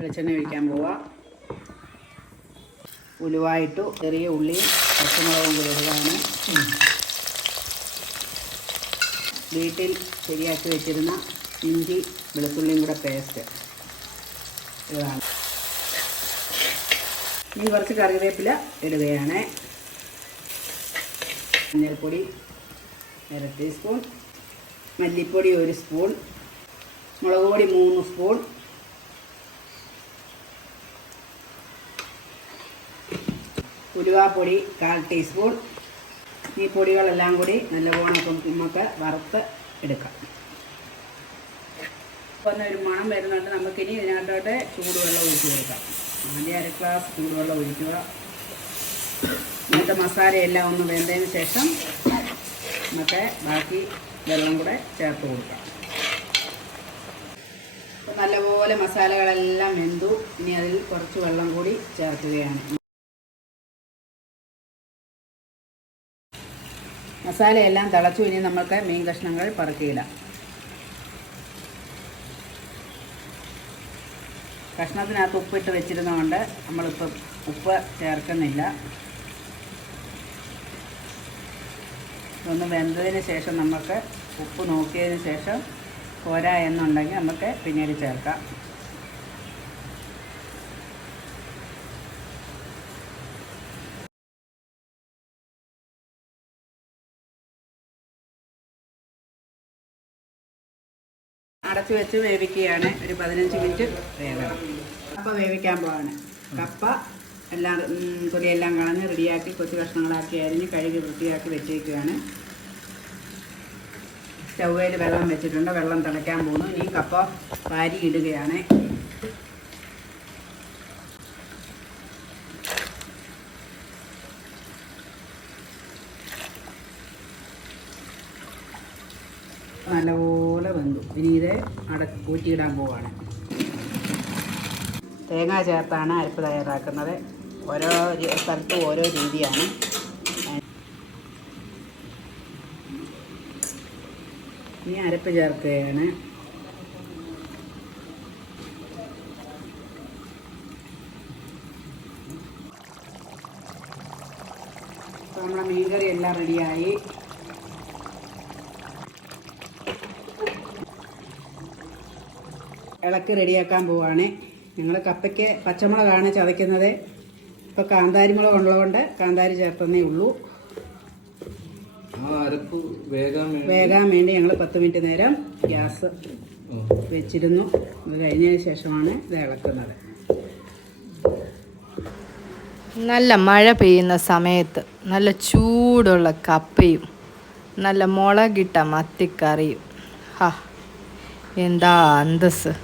വെളിച്ചെണ്ണ ഒഴിക്കാൻ പോവാം. ഉലുവായിട്ടു, ചെറിയ ഉള്ളിയും പച്ചമുളകും കൂടി ഇടുകയാണ്. വീട്ടിൽ ശരിയാക്കി വെച്ചിരുന്ന ഇഞ്ചി വെളുത്തുള്ളിയും കൂടെ പേസ്റ്റ് ഇതാണ്. ഇനി കുറച്ച് കറിവേപ്പില ഇടുകയാണ്. മഞ്ഞൾപ്പൊടി 1/2 ടീസ്പൂൺ, മല്ലിപ്പൊടി 1 സ്പൂൺ, മുളക് പൊടി 3 സ്പൂൺ, ഉലുവാപ്പൊടി 1/4 ടീസ്പൂൺ. ഈ പൊടികളെല്ലാം കൂടി നല്ലവണ്ണം നമുക്ക് വറുത്ത് എടുക്കാം. അപ്പോൾ ഒരു മണം വരുന്നുണ്ട്. നമുക്കിനി ഇതിനകത്തോട്ട് ചൂടുവെള്ളം ഒഴിച്ച് കൊടുക്കാം. ആദ്യം 1 ഗ്ലാസ് ചൂടുവെള്ളം ഒഴിക്കുക. ഇന്നത്തെ മസാലയെല്ലാം ഒന്ന് വെന്തതിന് ശേഷം നമുക്ക് ബാക്കി വെള്ളം കൂടെ ചേർത്ത് കൊടുക്കാം. അപ്പോൾ നല്ലപോലെ മസാലകളെല്ലാം വെന്തു. ഇനി അതിൽ കുറച്ച് വെള്ളം കൂടി ചേർക്കുകയാണ്. മസാലയെല്ലാം തിളച്ചു. ഇനി നമുക്ക് മീൻ കഷ്ണങ്ങൾ പറക്കിയിടാം. കഷ്ണത്തിനകത്ത് ഉപ്പിട്ട് വെച്ചിരുന്നതുകൊണ്ട് നമ്മളിപ്പം ഉപ്പ് ചേർക്കുന്നില്ല. ഇതൊന്ന് വെന്തതിന് ശേഷം നമുക്ക് ഉപ്പ് നോക്കിയതിന് ശേഷം പോരാ എന്നുണ്ടെങ്കിൽ നമുക്ക് പിന്നീട് ചേർക്കാം. അടച്ചു വെച്ച് വേവിക്കുകയാണ്. ഒരു 15 മിനിറ്റ് വേവണം. കപ്പ വേവിക്കാൻ പോവാണ്. കപ്പ എല്ലാം തൊലിയെല്ലാം കളഞ്ഞ് റെഡിയാക്കി കൊച്ചു കഷ്ണങ്ങളാക്കി അരിഞ്ഞ് കഴുകി വൃത്തിയാക്കി വെച്ചേക്കുകയാണ്. സ്റ്റൗവിൽ വെള്ളം വെച്ചിട്ടുണ്ട്. വെള്ളം തിളയ്ക്കാൻ പോകുന്നു. ഇനി കപ്പ വാരി ഇടുകയാണ്. നല്ലപോലെ വെന്തു. ഇനി ഇത് ഊറ്റിയിടാൻ പോവാണ്. തേങ്ങ ചേർത്താണ് അരപ്പ് തയ്യാറാക്കുന്നത്. ഓരോ സ്ഥലത്തും ഓരോ രീതിയാണ്. ഇനി അരപ്പ് ചേർക്കുകയാണ്. അപ്പോൾ നമ്മുടെ മീൻകറി എല്ലാം റെഡിയായി. ഇളക്കി റെഡിയാക്കാൻ പോവുകയാണ്. ഞങ്ങൾ കപ്പയ്ക്ക് പച്ചമുളകാണ് ചതയ്ക്കുന്നത്. ഇപ്പോൾ കാന്താരി മുളക് ഉള്ളതുകൊണ്ട് കാന്താരി ചേർത്തന്നേ ഉള്ളൂ. വേകാൻ വേണ്ടി ഞങ്ങൾ 10 മിനിറ്റ് നേരം ഗ്യാസ് വെച്ചിരുന്നു. അത് കഴിഞ്ഞതിന് ശേഷമാണ് ഇത് ഇളക്കുന്നത്. നല്ല മഴ പെയ്യുന്ന സമയത്ത് നല്ല ചൂടുള്ള കപ്പയും നല്ല മുളകിട്ട മത്തിക്കറിയും. എന്താ അന്തസ്!